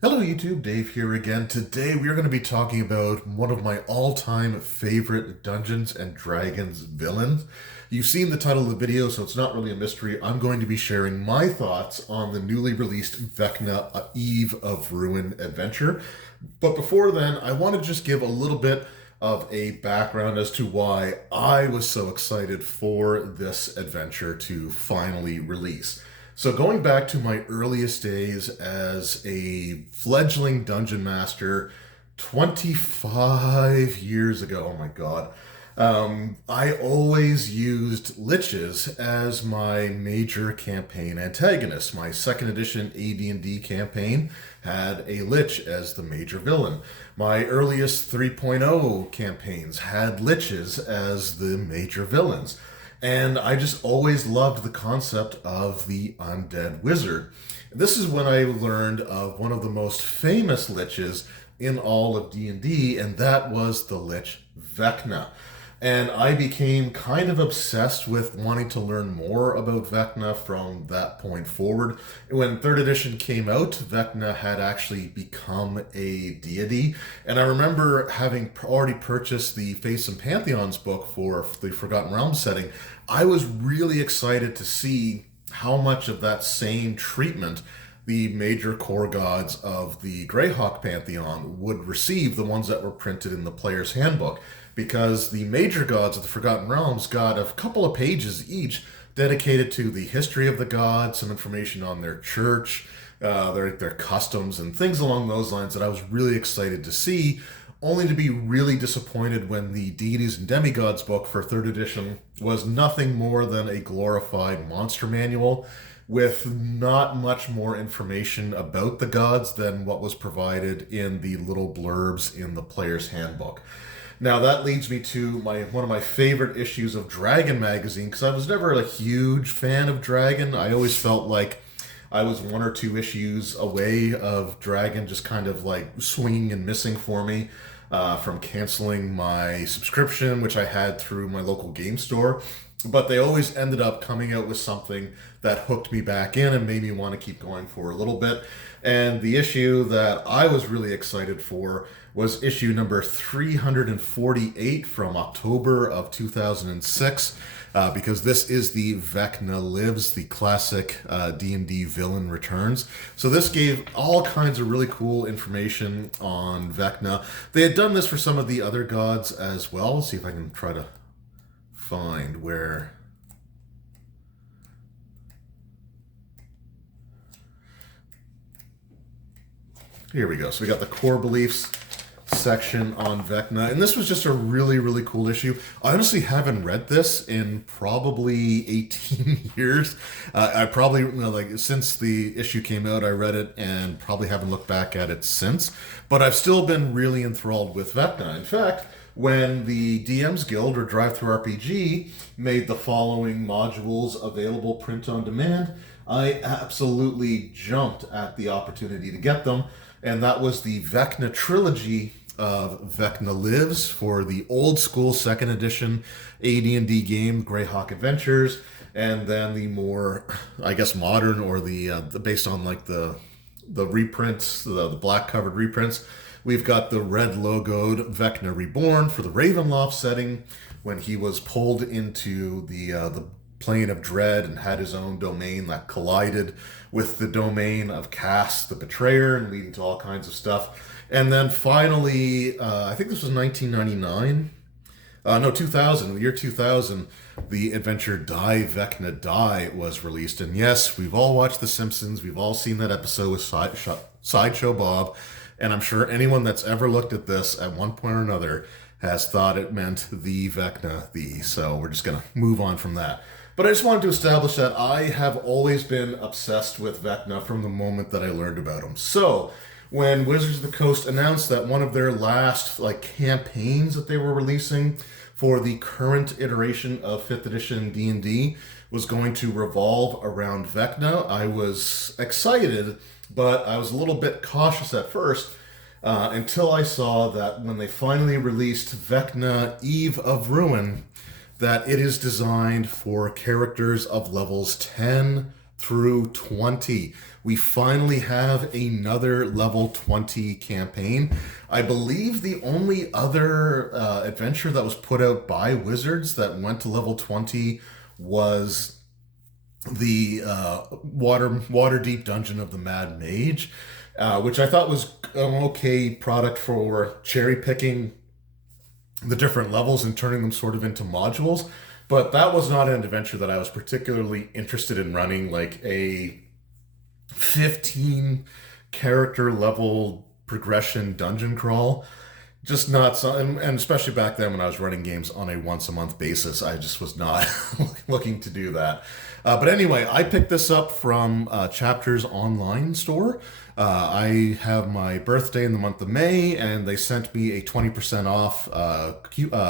Hello YouTube, Dave here again. Today we are going to be talking about one of my all-time favorite Dungeons and Dragons villains. You've seen the title of the video, so it's not really a mystery. I'm going to be sharing my thoughts on the newly released Vecna Eve of Ruin adventure. But before then, I want to just give a little bit of a background as to why I was so excited for this adventure to finally release. So going back to my earliest days as a fledgling dungeon master 25 years ago, oh my god, I always used liches as my major campaign antagonist. My second edition AD&D campaign had a lich as the major villain. My earliest 3.0 campaigns had liches as the major villains. And I just always loved the concept of the undead wizard. This is when I learned of one of the most famous liches in all of D&D, and that was the lich Vecna. And I became kind of obsessed with wanting to learn more about Vecna from that point forward. When 3rd edition came out, Vecna had actually become a deity. And I remember having already purchased the Faiths and Pantheons book for the Forgotten Realms setting. I was really excited to see how much of that same treatment the major core gods of the Greyhawk Pantheon would receive, the ones that were printed in the player's handbook, because the major gods of the Forgotten Realms got a couple of pages each dedicated to the history of the gods, some information on their church, their customs, and things along those lines that I was really excited to see, only to be really disappointed when the Deities and Demigods book for 3rd edition was nothing more than a glorified monster manual with not much more information about the gods than what was provided in the little blurbs in the player's handbook. Now that leads me to one of my favorite issues of Dragon magazine, because I was never a huge fan of Dragon. I always felt like I was one or two issues away of Dragon just kind of like swinging and missing for me, from canceling my subscription, which I had through my local game store. But they always ended up coming out with something that hooked me back in and made me want to keep going for a little bit. And the issue that I was really excited for was issue number 348 from October of 2006, because this is the Vecna Lives, the classic D&D villain returns. So this gave all kinds of really cool information on Vecna. They had done this for some of the other gods as well. Let's see if I can try to find where. Here we go. So we got the core beliefs section on Vecna, and this was just a really, really cool issue. I honestly haven't read this in probably 18 years. I probably, since the issue came out, I read it and probably haven't looked back at it since. But I've still been really enthralled with Vecna. In fact, when the DM's Guild or Drive Thru RPG made the following modules available print on demand, I absolutely jumped at the opportunity to get them. And that was the Vecna trilogy of Vecna Lives for the old school 2nd edition AD&D game, Greyhawk Adventures, and then the more, I guess, modern, or the based on like the reprints, the black covered reprints. We've got the red logoed Vecna Reborn for the Ravenloft setting, when he was pulled into the plane of dread and had his own domain that collided with the domain of Cass the Betrayer, and leading to all kinds of stuff. And then finally, I think this was 1999. No, 2000, the year 2000, the adventure Die Vecna Die was released. And yes, we've all watched The Simpsons. We've all seen that episode with Sideshow Bob. And I'm sure anyone that's ever looked at this at one point or another has thought it meant the Vecna the. So we're just going to move on from that. But I just wanted to establish that I have always been obsessed with Vecna from the moment that I learned about him. So when Wizards of the Coast announced that one of their last campaigns that they were releasing for the current iteration of 5th edition D&D was going to revolve around Vecna, I was excited, but I was a little bit cautious at first, until I saw that when they finally released Vecna Eve of Ruin, that it is designed for characters of levels 10 through 20. We finally have another level 20 campaign. I believe the only other adventure that was put out by Wizards that went to level 20 was the Waterdeep Dungeon of the Mad Mage, which I thought was an okay product for cherry picking the different levels and turning them sort of into modules. But that was not an adventure that I was particularly interested in running, like a 15 character level progression dungeon crawl. Just not so, and especially back then when I was running games on a once a month basis, I just was not looking to do that. But anyway, I picked this up from Chapter's online store. I have my birthday in the month of May, and they sent me a 20% off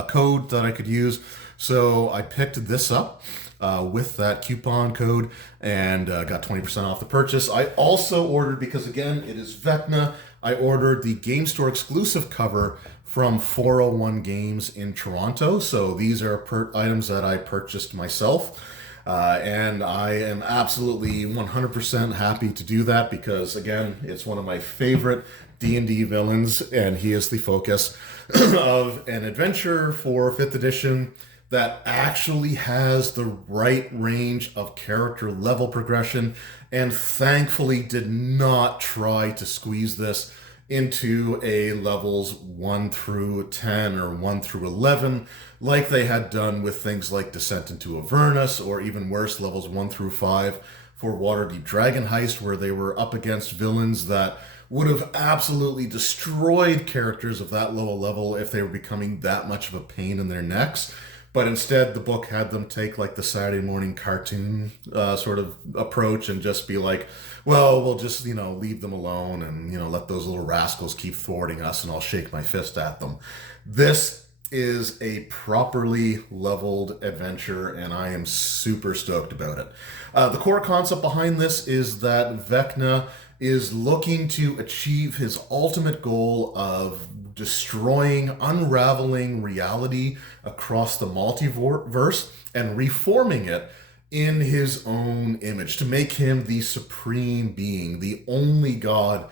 code that I could use. So I picked this up with that coupon code and got 20% off the purchase. I also ordered, because again, it is Vecna, I ordered the Game Store exclusive cover from 401 Games in Toronto. So these are items that I purchased myself. And I am absolutely 100% happy to do that because, again, it's one of my favorite D&D villains, and he is the focus of an adventure for 5th edition that actually has the right range of character level progression, and thankfully did not try to squeeze this into a levels 1 through 10 or 1 through 11 like they had done with things like Descent into Avernus, or even worse, levels 1 through 5 for Waterdeep Dragon Heist, where they were up against villains that would have absolutely destroyed characters of that low level if they were becoming that much of a pain in their necks. But instead, the book had them take like the Saturday morning cartoon sort of approach and just be like, well, we'll just, leave them alone and, let those little rascals keep thwarting us and I'll shake my fist at them. This is a properly leveled adventure, and I am super stoked about it. The core concept behind this is that Vecna is looking to achieve his ultimate goal of destroying, unraveling reality across the multiverse and reforming it in his own image to make him the supreme being, the only god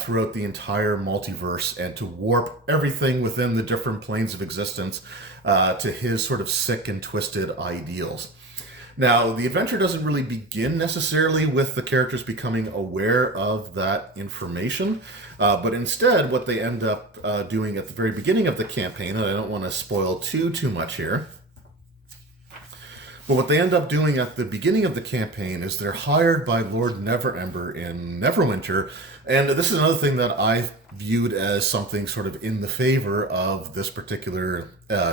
throughout the entire multiverse, and to warp everything within the different planes of existence to his sort of sick and twisted ideals. Now, the adventure doesn't really begin necessarily with the characters becoming aware of that information, but instead what they end up doing at the very beginning of the campaign, and I don't want to spoil too much here, but what they end up doing at the beginning of the campaign is they're hired by Lord Neverember in Neverwinter, and this is another thing that I viewed as something sort of in the favor of this particular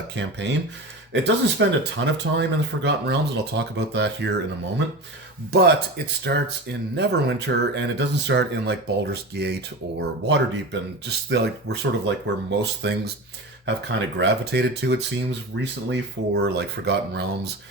campaign. It doesn't spend a ton of time in the Forgotten Realms, and I'll talk about that here in a moment, but it starts in Neverwinter, and it doesn't start in like Baldur's Gate or Waterdeep, and just we're sort of like where most things have kind of gravitated to, it seems, recently for like Forgotten Realms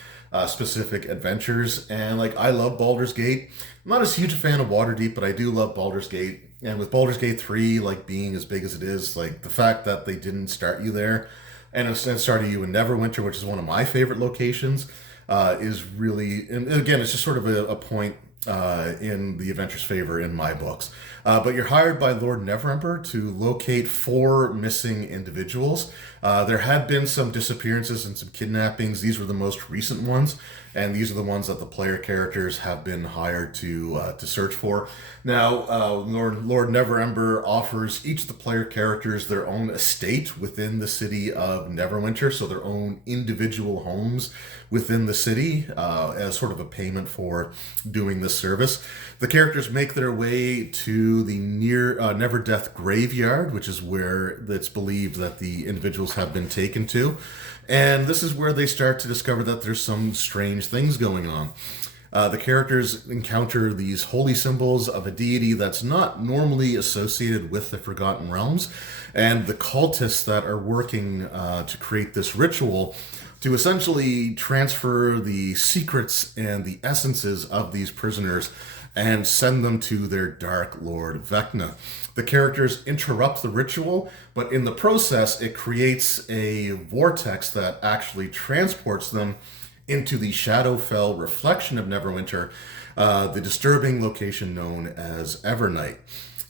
specific adventures. And like, I love Baldur's Gate. I'm not as huge a fan of Waterdeep, but I do love Baldur's Gate. And with Baldur's Gate 3 like being as big as it is, like the fact that they didn't start you there and instead started you in Neverwinter, which is one of my favorite locations, is really, and again, it's just sort of a point in the adventure's favor in my books. But you're hired by Lord Neverember to locate 4 missing individuals. There had been some disappearances and some kidnappings. These were the most recent ones, and these are the ones that the player characters have been hired to search for. Now, Lord Neverember offers each of the player characters their own estate within the city of Neverwinter, so their own individual homes within the city as sort of a payment for doing this service. The characters make their way to the near Neverdeath graveyard, which is where it's believed that the individuals have been taken to. And this is where they start to discover that there's some strange things going on. The characters encounter these holy symbols of a deity that's not normally associated with the Forgotten Realms, and the cultists that are working to create this ritual to essentially transfer the secrets and the essences of these prisoners and send them to their Dark Lord Vecna. The characters interrupt the ritual, but in the process, it creates a vortex that actually transports them into the Shadowfell reflection of Neverwinter, the disturbing location known as Evernight.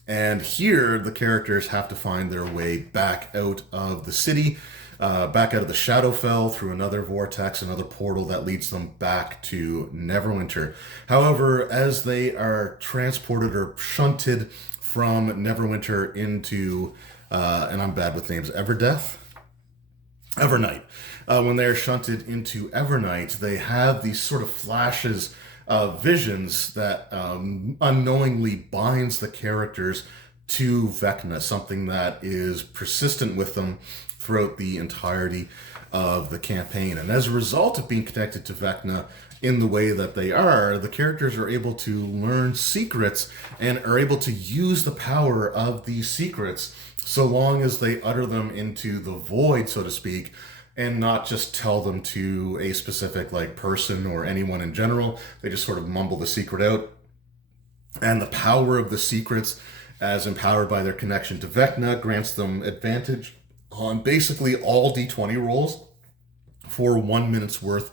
And here, the characters have to find their way back out of the city, back out of the Shadowfell through another vortex, another portal that leads them back to Neverwinter. However, as they are transported or shunted from Neverwinter into, and I'm bad with names, Evernight. When they're shunted into Evernight, they have these sort of flashes of visions that unknowingly binds the characters to Vecna, something that is persistent with them throughout the entirety of the campaign. And as a result of being connected to Vecna in the way that they are, the characters are able to learn secrets and are able to use the power of these secrets so long as they utter them into the void, so to speak, and not just tell them to a specific person or anyone in general. They just sort of mumble the secret out. And the power of the secrets, as empowered by their connection to Vecna, grants them advantage on basically all D20 rolls for 1 minute's worth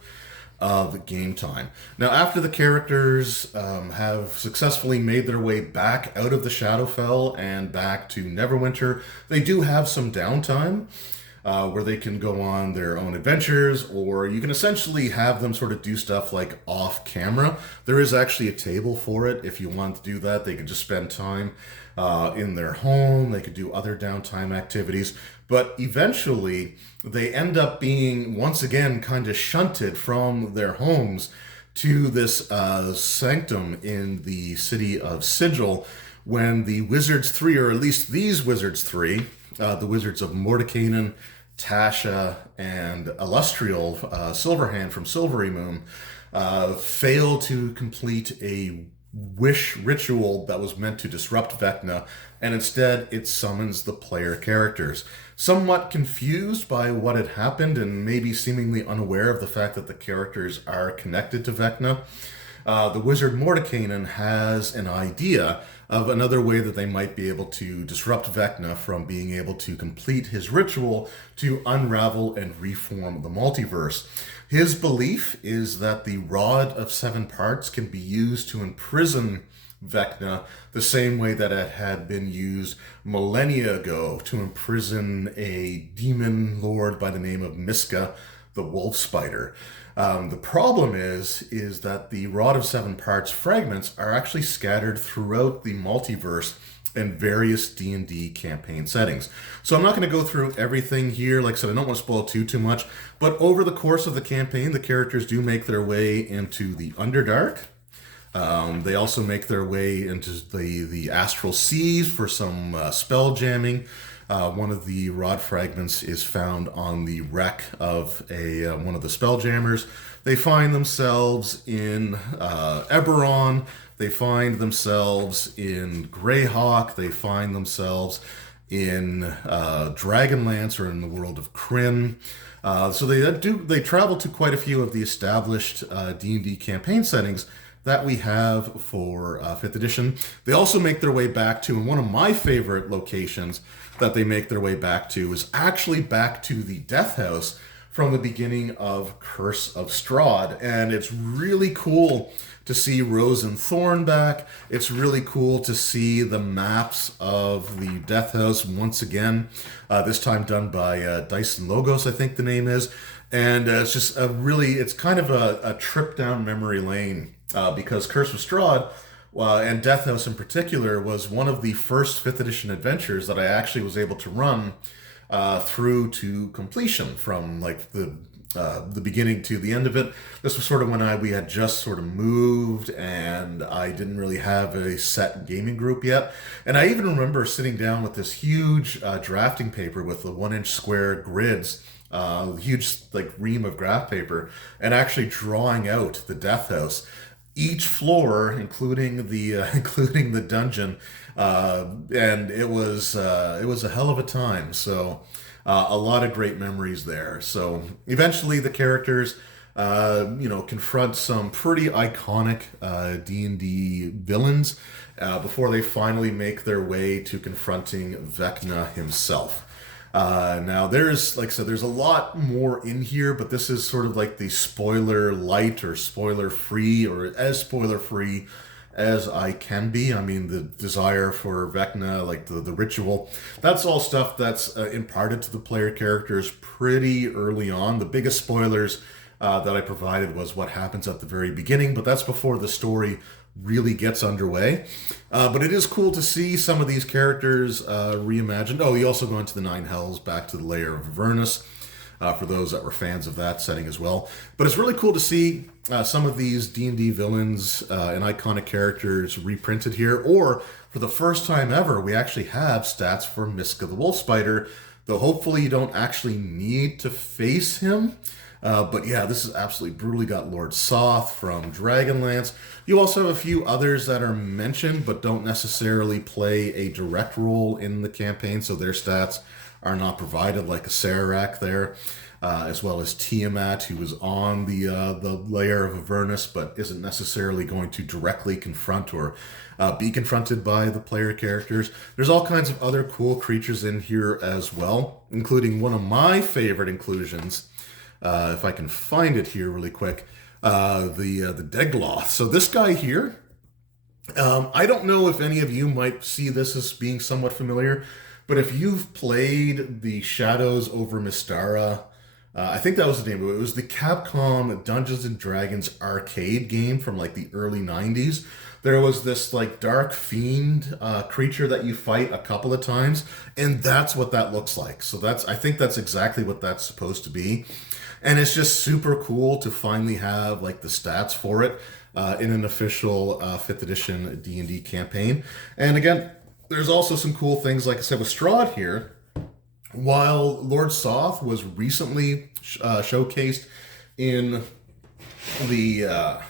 of game time. Now, after the characters have successfully made their way back out of the Shadowfell and back to Neverwinter, they do have some downtime where they can go on their own adventures, or you can essentially have them sort of do stuff like off camera. There is actually a table for it if you want to do that. They could just spend time in their home. They could do other downtime activities. But eventually, they end up being, once again, kind of shunted from their homes to this sanctum in the city of Sigil, when the Wizards 3, or at least these Wizards 3, the Wizards of Mordenkainen, Tasha, and Illustrial, Silverhand from Silvery Moon, fail to complete a wish ritual that was meant to disrupt Vecna, and instead it summons the player characters. Somewhat confused by what had happened and maybe seemingly unaware of the fact that the characters are connected to Vecna, the wizard Mordenkainen has an idea of another way that they might be able to disrupt Vecna from being able to complete his ritual to unravel and reform the multiverse. His belief is that the Rod of Seven Parts can be used to imprison Vecna the same way that it had been used millennia ago to imprison a demon lord by the name of Miska, the wolf spider. The problem is that the Rod of Seven Parts fragments are actually scattered throughout the multiverse in various D&D campaign settings. So I'm not going to go through everything here. Like I said, I don't want to spoil too much. But over the course of the campaign, the characters do make their way into the Underdark. They also make their way into the Astral Seas for some spell jamming. One of the rod fragments is found on the wreck of one of the spelljammers. They find themselves in Eberron. They find themselves in Greyhawk. They find themselves in Dragonlance, or in the world of Kryn. So they travel to quite a few of the established D&D campaign settings that we have for 5th edition. They also make their way back to, and one of my favorite locations that they make their way back to is actually back to the Death House from the beginning of Curse of Strahd. And it's really cool to see Rose and Thorn back. It's really cool to see the maps of the Death House once again, this time done by Dyson Logos, I think the name is. And it's just it's kind of a trip down memory lane, because Curse of Strahd, and Death House in particular, was one of the first 5th edition adventures that I actually was able to run through to completion, from the beginning to the end of it. This was sort of when we had just sort of moved, and I didn't really have a set gaming group yet. And I even remember sitting down with this huge drafting paper with the 1-inch square grids, huge ream of graph paper, and actually drawing out the Death House, each floor, including the dungeon, and it was a hell of a time. So a lot of great memories there. So eventually the characters confront some pretty iconic D&D villains before they finally make their way to confronting Vecna himself. Now there's, like I said, there's a lot more in here, but this is sort of like the spoiler light or spoiler free, or as spoiler free as I can be. I mean, the desire for Vecna, like the ritual, that's all stuff that's imparted to the player characters pretty early on. The biggest spoilers that I provided was what happens at the very beginning, but that's before the story really gets underway. But it is cool to see some of these characters reimagined. Oh, you also go into the Nine Hells, back to the lair of Avernus, for those that were fans of that setting as well. But it's really cool to see some of these D&D villains and iconic characters reprinted here, or for the first time ever, we actually have stats for Miska the Wolf Spider, though hopefully you don't actually need to face him. But yeah, this is absolutely brutally got Lord Soth from Dragonlance. You also have a few others that are mentioned, but don't necessarily play a direct role in the campaign, so their stats are not provided, like a Sararak there, as well as Tiamat, who is on the layer of Avernus, but isn't necessarily going to directly confront or be confronted by the player characters. There's all kinds of other cool creatures in here as well, including one of my favorite inclusions, if I can find it here really quick, the Degloth. So this guy here, I don't know if any of you might see this as being somewhat familiar, but if you've played the Shadows over Mystara, I think that was the name of it. It was the Capcom Dungeons and Dragons arcade game from like the early 90s. There was this like dark fiend creature that you fight a couple of times, and that's what that looks like. So I think that's exactly what that's supposed to be. And it's just super cool to finally have like the stats for it in an official 5th edition D&D campaign. And again, there's also some cool things, like I said, with Strahd here. While Lord Soth was recently showcased in the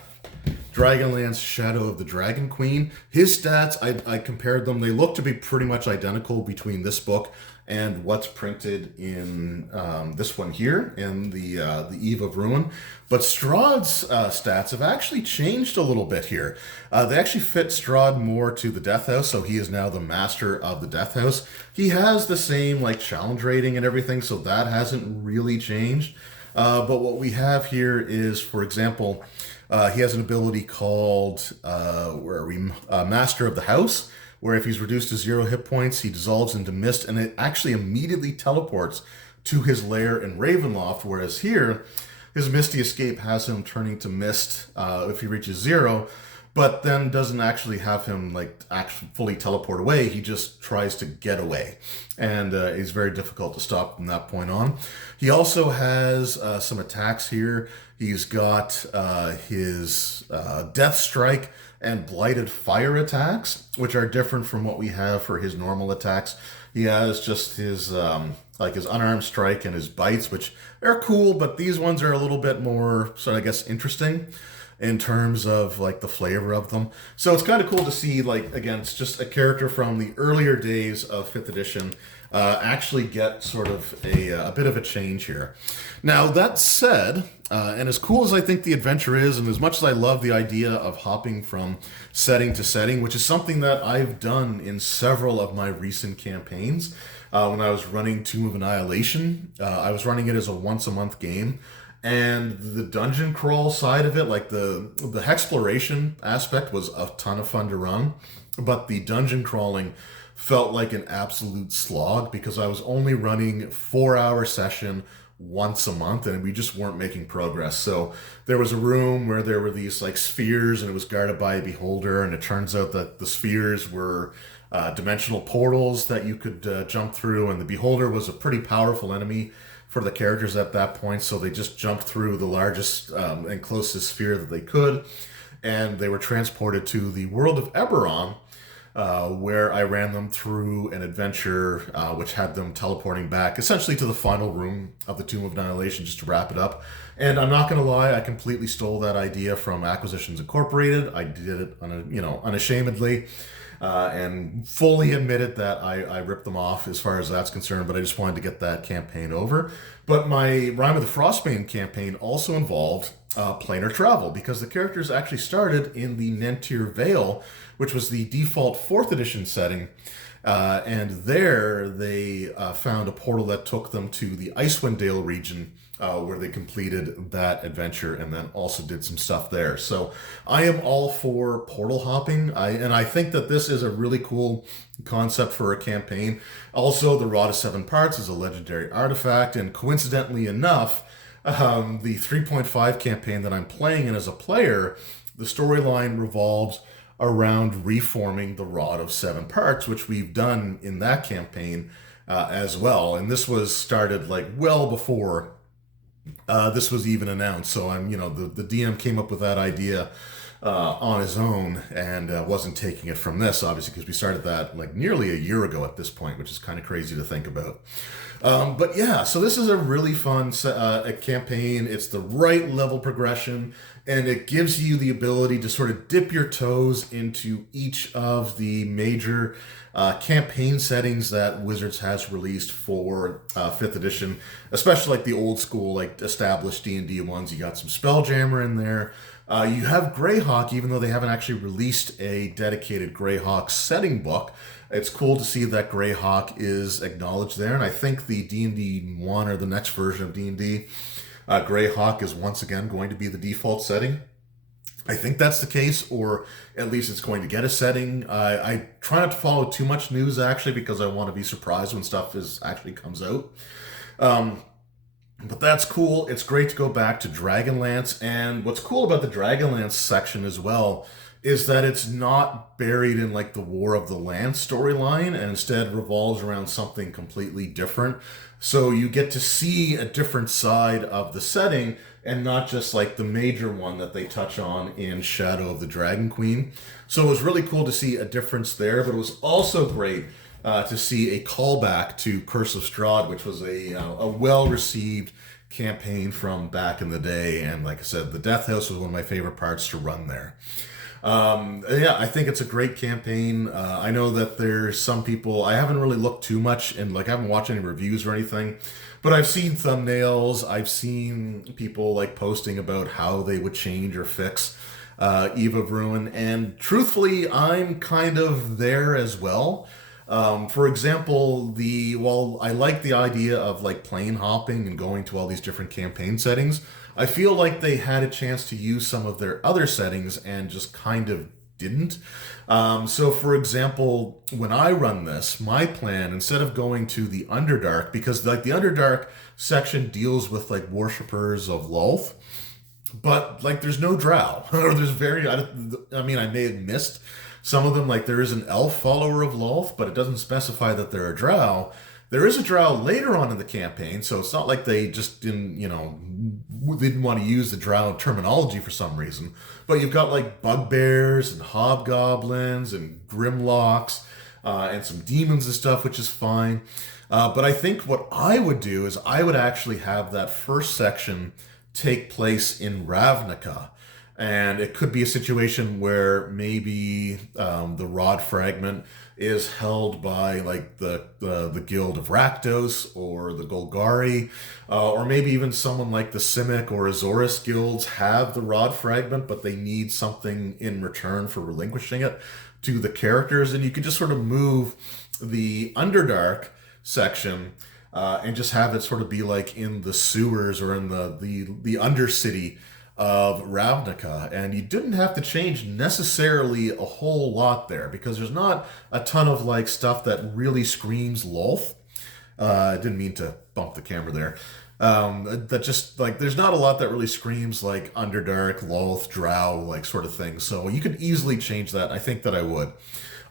Dragonlance Shadow of the Dragon Queen, his stats, I compared them. They look to be pretty much identical between this book and what's printed in this one here, in the Eve of Ruin. But Strahd's stats have actually changed a little bit here. They actually fit Strahd more to the Death House, so he is now the master of the Death House. He has the same like challenge rating and everything, so that hasn't really changed. But what we have here is, for example, he has an ability called Master of the House, where if he's reduced to 0 hit points, he dissolves into mist, and it actually immediately teleports to his lair in Ravenloft, whereas here, his Misty Escape has him turning to mist if he reaches 0, but then doesn't actually have him like actually fully teleport away. He just tries to get away, and it's very difficult to stop from that point on. He also has some attacks here. He's got his Death Strike and Blighted Fire attacks, which are different from what we have for his normal attacks. He has just his like his Unarmed Strike and his Bites, which are cool, but these ones are a little bit more, sort of, I guess, interesting in terms of like the flavor of them. So it's kind of cool to see, like, again, it's just a character from the earlier days of 5th edition actually get sort of a bit of a change here. Now, that said, and as cool as I think the adventure is, and as much as I love the idea of hopping from setting to setting, which is something that I've done in several of my recent campaigns, when I was running Tomb of Annihilation, I was running it as a once-a-month game, and the dungeon crawl side of it, like the hexploration aspect, was a ton of fun to run, but the dungeon crawling felt like an absolute slog because I was only running 4-hour session once a month, and we just weren't making progress. So there was a room where there were these like spheres, and it was guarded by a beholder, and it turns out that the spheres were dimensional portals that you could jump through, and the beholder was a pretty powerful enemy for the characters at that point, so they just jumped through the largest and closest sphere that they could, and they were transported to the world of Eberron, where I ran them through an adventure which had them teleporting back essentially to the final room of the Tomb of Annihilation, just to wrap it up. And I'm not going to lie, I completely stole that idea from Acquisitions Incorporated. I did it unashamedly, and fully admitted that I ripped them off as far as that's concerned, but I just wanted to get that campaign over. But my Rime of the Frostbane campaign also involved planar travel, because the characters actually started in the Nentir Vale, which was the default 4th edition setting. And there they found a portal that took them to the Icewind Dale region, where they completed that adventure and then also did some stuff there. So I am all for portal hopping, and I think that this is a really cool concept for a campaign. Also, the Rod of Seven Parts is a legendary artifact, and coincidentally enough, the 3.5 campaign that I'm playing in as a player, the storyline revolves around reforming the Rod of Seven Parts, which we've done in that campaign as well. And this was started like well before this was even announced. So the DM came up with that idea on his own and wasn't taking it from this, obviously, because we started that like nearly a year ago at this point, which is kind of crazy to think about. But yeah, so this is a really fun campaign. It's the right level progression, and it gives you the ability to sort of dip your toes into each of the major campaign settings that Wizards has released for 5th edition, especially like the old school, like established D&D ones. You got some Spelljammer in there. You have Greyhawk, even though they haven't actually released a dedicated Greyhawk setting book. It's cool to see that Greyhawk is acknowledged there, and I think the D&D 1 or the next version of D&D, Greyhawk is once again going to be the default setting. I think that's the case, or at least it's going to get a setting. I try not to follow too much news, actually, because I want to be surprised when stuff actually comes out. But that's cool. It's great to go back to Dragonlance, and what's cool about the Dragonlance section as well is that it's not buried in like the War of the Land storyline, and instead revolves around something completely different. So you get to see a different side of the setting, and not just like the major one that they touch on in Shadow of the Dragon Queen. So it was really cool to see a difference there, but it was also great to see a callback to Curse of Strahd, which was a well-received campaign from back in the day. And like I said, the Death House was one of my favorite parts to run there. Yeah, I think it's a great campaign. I know that there's some people, I haven't really looked too much, and like I haven't watched any reviews or anything, but I've seen thumbnails. I've seen people like posting about how they would change or fix Eve of Ruin, and truthfully, I'm kind of there as well. For example, while I like the idea of like plane hopping and going to all these different campaign settings, I feel like they had a chance to use some of their other settings and just kind of didn't. So for example, when I run this, my plan, instead of going to the Underdark, because like the Underdark section deals with like worshippers of Lolth, but like there's no drow, or there's I may have missed some of them. Like there is an elf follower of Lolth, but it doesn't specify that they're a drow. There is a drow later on in the campaign, so it's not like they just didn't want to use the drow terminology for some reason. But you've got like bugbears and hobgoblins and grimlocks and some demons and stuff, which is fine. But I think what I would do is I would actually have that first section take place in Ravnica. And it could be a situation where maybe the Rod Fragment is held by like the Guild of Rakdos or the Golgari, or maybe even someone like the Simic or Azorus guilds have the Rod Fragment, but they need something in return for relinquishing it to the characters. And you could just sort of move the Underdark section and just have it sort of be like in the sewers or in the Undercity of Ravnica, and you didn't have to change necessarily a whole lot there, because there's not a ton of like stuff that really screams Lolth. I didn't mean to bump the camera there. That just like there's not a lot that really screams like Underdark, Lolth, Drow, like sort of thing. So you could easily change that. I think that I would.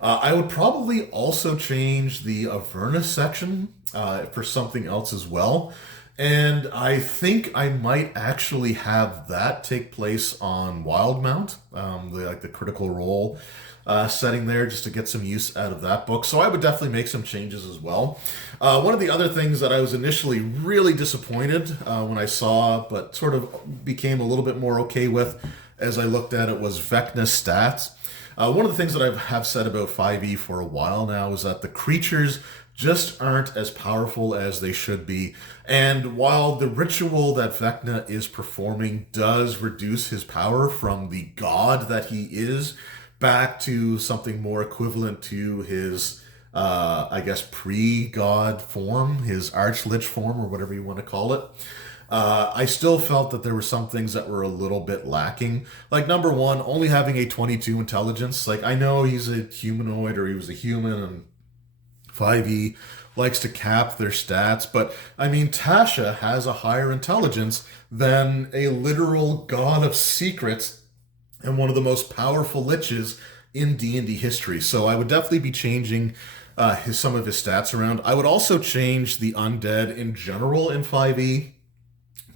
I would probably also change the Avernus section for something else as well. And I think I might actually have that take place on Wildmount, the Critical Role setting there, just to get some use out of that book. So I would definitely make some changes as well. One of the other things that I was initially really disappointed when I saw, but sort of became a little bit more okay with as I looked at it, was Vecna stats. One of the things that I have said about 5e for a while now is that the creatures just aren't as powerful as they should be. And while the ritual that Vecna is performing does reduce his power from the god that he is back to something more equivalent to his, I guess, pre-god form, his arch-lich form, or whatever you want to call it, I still felt that there were some things that were a little bit lacking. Like, number one, only having a 22 intelligence. Like, I know he's a humanoid, or he was a human, and 5e likes to cap their stats, but I mean, Tasha has a higher intelligence than a literal god of secrets and one of the most powerful liches in D&D history. So I would definitely be changing some of his stats around. I would also change the undead in general in 5e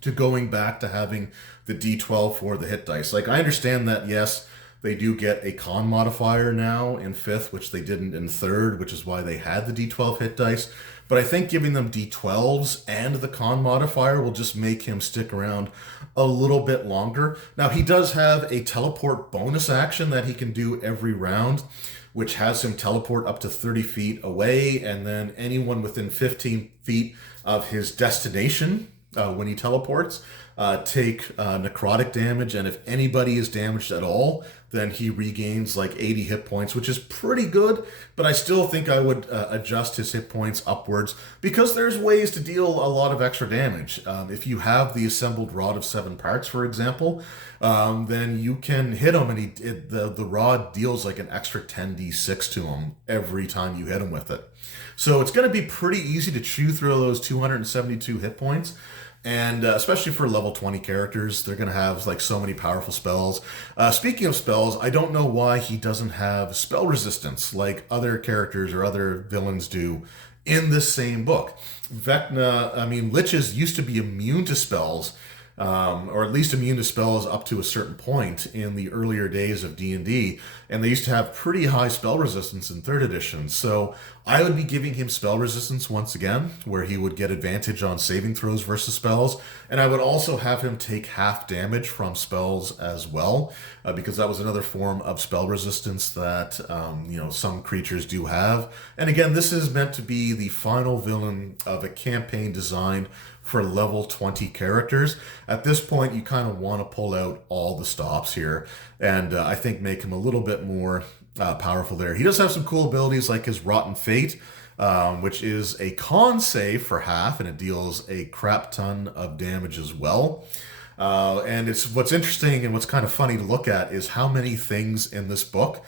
to going back to having the D12 for the hit dice. Like, I understand that, yes, they do get a con modifier now in 5th, which they didn't in 3rd, which is why they had the D12 hit dice. But I think giving them D12s and the con modifier will just make him stick around a little bit longer. Now, he does have a teleport bonus action that he can do every round, which has him teleport up to 30 feet away, and then anyone within 15 feet of his destination when he teleports take necrotic damage, and if anybody is damaged at all, then he regains like 80 hit points, which is pretty good, but I still think I would adjust his hit points upwards, because there's ways to deal a lot of extra damage. If you have the assembled rod of 7 parts, for example, then you can hit him, and the rod deals like an extra 10d6 to him every time you hit him with it. So it's going to be pretty easy to chew through those 272 hit points. And especially for level 20 characters, they're going to have like so many powerful spells. Speaking of spells, I don't know why he doesn't have spell resistance like other characters or other villains do in this same book. Vecna, I mean, liches used to be immune to spells, or at least immune to spells up to a certain point in the earlier days of D&D, and they used to have pretty high spell resistance in 3rd edition. So I would be giving him spell resistance once again, where he would get advantage on saving throws versus spells, and I would also have him take half damage from spells as well, because that was another form of spell resistance that some creatures do have. And again, this is meant to be the final villain of a campaign designed for level 20 characters. At this point, you kind of want to pull out all the stops here, and I think make him a little bit more powerful there. He does have some cool abilities like his Rotten Fate, which is a con save for half, and it deals a crap ton of damage as well. And it's what's interesting and what's kind of funny to look at is how many things in this book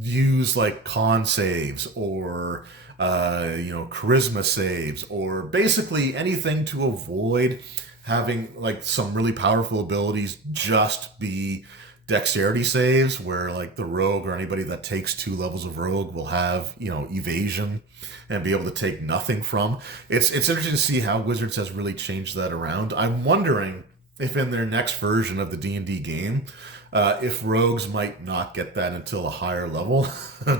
use like con saves or charisma saves, or basically anything to avoid having like some really powerful abilities just be dexterity saves, where like the rogue or anybody that takes 2 levels of rogue will have evasion and be able to take nothing from. It's interesting to see how Wizards has really changed that around. I'm wondering if in their next version of the D&D game, if rogues might not get that until a higher level,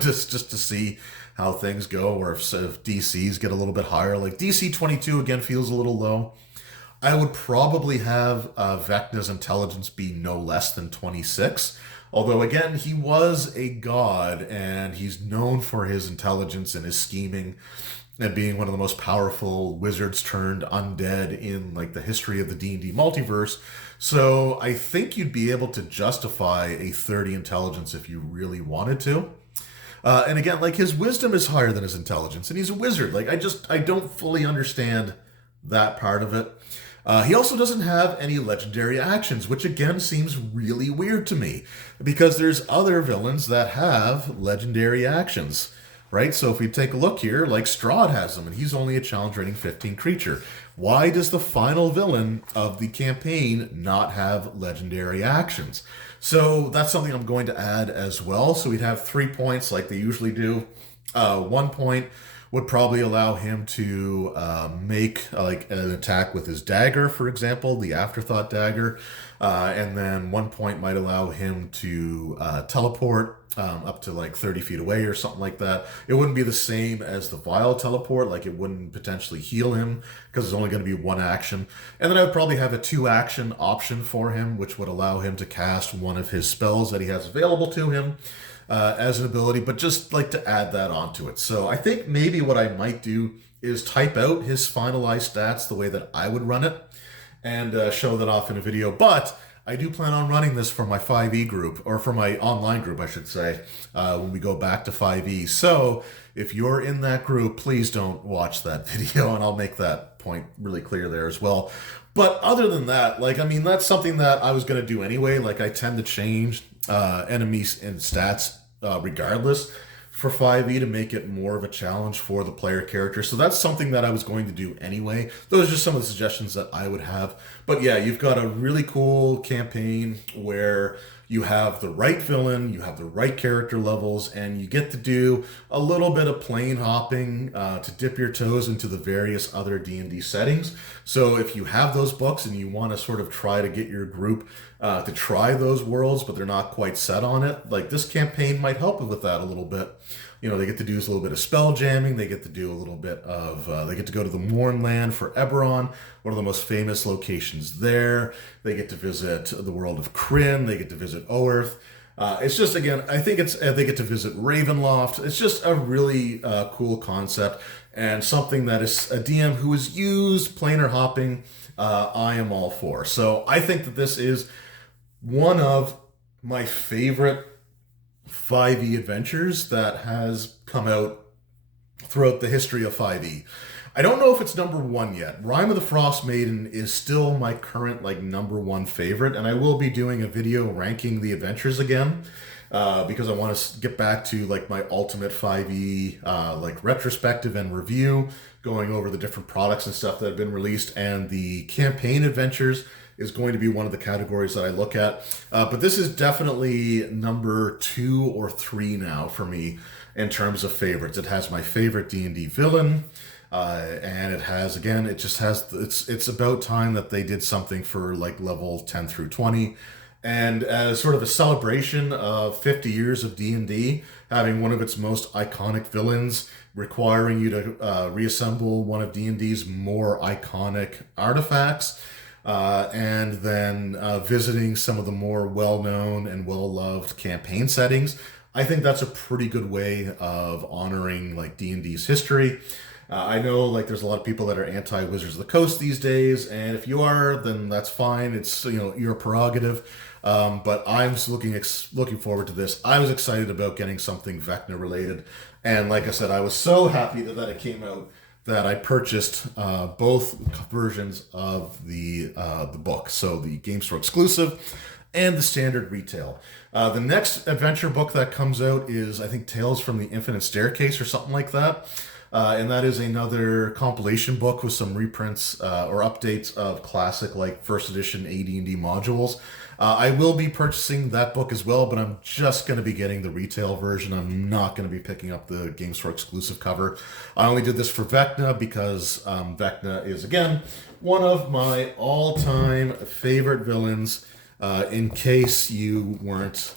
just to see how things go, or if DCs get a little bit higher. Like DC 22 again feels a little low. I would probably have Vecna's intelligence be no less than 26. Although, again, he was a god, and he's known for his intelligence and his scheming and being one of the most powerful wizards turned undead in like the history of the D&D multiverse. So I think you'd be able to justify a 30 intelligence if you really wanted to. And again, like his wisdom is higher than his intelligence, and he's a wizard. Like I don't fully understand that part of it. He also doesn't have any legendary actions, which again seems really weird to me, because there's other villains that have legendary actions, right? So if we take a look here, like Strahd has them, and he's only a challenge rating 15 creature. Why does the final villain of the campaign not have legendary actions? So that's something I'm going to add as well. So we'd have 3 points like they usually do. 1 point would probably allow him to make like an attack with his dagger, for example, the Afterthought dagger. And then 1 point might allow him to teleport up to like 30 feet away or something like that. It wouldn't be the same as the Vile teleport, like it wouldn't potentially heal him because it's only going to be 1 action. And then I would probably have a 2 action option for him, which would allow him to cast one of his spells that he has available to him. as an ability, but just like to add that onto it. So I think maybe what I might do is type out his finalized stats the way that I would run it and show that off in a video. But I do plan on running this for my 5e group, or for my online group, I should say, when we go back to 5e. So if you're in that group, please don't watch that video, and I'll make that point really clear there as well. But other than that, like, I mean, that's something that I was going to do anyway. Like, I tend to change enemies and stats regardless for 5e to make it more of a challenge for the player character. So that's something that I was going to do anyway. Those are just some of the suggestions that I would have. But yeah, you've got a really cool campaign where you have the right villain, you have the right character levels, and you get to do a little bit of plane hopping to dip your toes into the various other D&D settings. So if you have those books and you want to sort of try to get your group to try those worlds, but they're not quite set on it, like, this campaign might help with that a little bit. You know, they get to do a little bit of spell jamming. They get to do a little bit of, they get to go to the Mournland for Eberron, one of the most famous locations there. They get to visit the world of Kryn. They get to visit Oerth. It's just, again, I think it's, they get to visit Ravenloft. It's just a really cool concept, and something that is a DM who has used planar hopping, I am all for. So I think that this is one of my favorite 5e adventures that has come out throughout the history of 5e. I don't know if it's number one yet. Rime of the Frost Maiden is still my current, like, number one favorite, and I will be doing a video ranking the adventures again, because I want to get back to, like, my ultimate 5e like retrospective and review, going over the different products and stuff that have been released, and the campaign adventures is going to be one of the categories that I look at. But this is definitely number 2 or 3 now for me in terms of favorites. It has my favorite D&D villain, and it has, again, it just has, it's about time that they did something for, like, level 10 through 20. And as sort of a celebration of 50 years of D&D, having one of its most iconic villains requiring you to reassemble one of D&D's more iconic artifacts, and then visiting some of the more well-known and well-loved campaign settings. I think that's a pretty good way of honoring, like, D&D's history. I know, like, there's a lot of people that are anti-Wizards of the Coast these days, and if you are, then that's fine. It's, you know, your prerogative. But I'm looking forward to this. I was excited about getting something Vecna related, and like I said, I was so happy that it came out that I purchased both versions of the book. So the Game Store exclusive and the standard retail. The next adventure book that comes out is, I think, Tales from the Infinite Staircase or something like that. And that is another compilation book with some reprints or updates of classic, like, first edition AD&D modules. I will be purchasing that book as well, but I'm just going to be getting the retail version. I'm not going to be picking up the Game Store exclusive cover. I only did this for Vecna because Vecna is, again, one of my all-time favorite villains, in case you weren't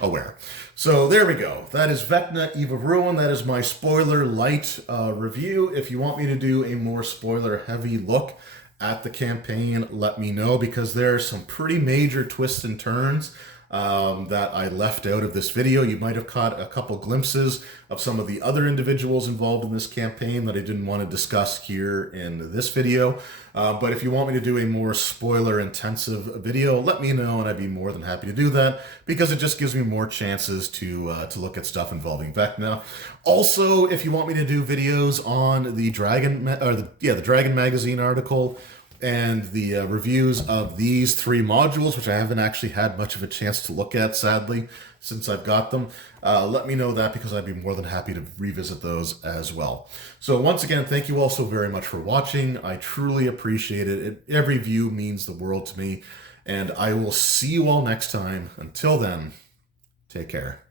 aware. So there we go. That is Vecna, Eve of Ruin. That is my spoiler light review. If you want me to do a more spoiler heavy look at the campaign, let me know, because there are some pretty major twists and turns that I left out of this video. You might have caught a couple glimpses of some of the other individuals involved in this campaign that I didn't want to discuss here in this video. But if you want me to do a more spoiler intensive video, let me know, and I'd be more than happy to do that, because it just gives me more chances to look at stuff involving Vecna. Also, if you want me to do videos on the Dragon Magazine article and the reviews of these 3 modules, which I haven't actually had much of a chance to look at, sadly, since I've got them, let me know that, because I'd be more than happy to revisit those as well. So once again, thank you all so very much for watching. I truly appreciate it. Every view means the world to me, and I will see you all next time. Until then, take care.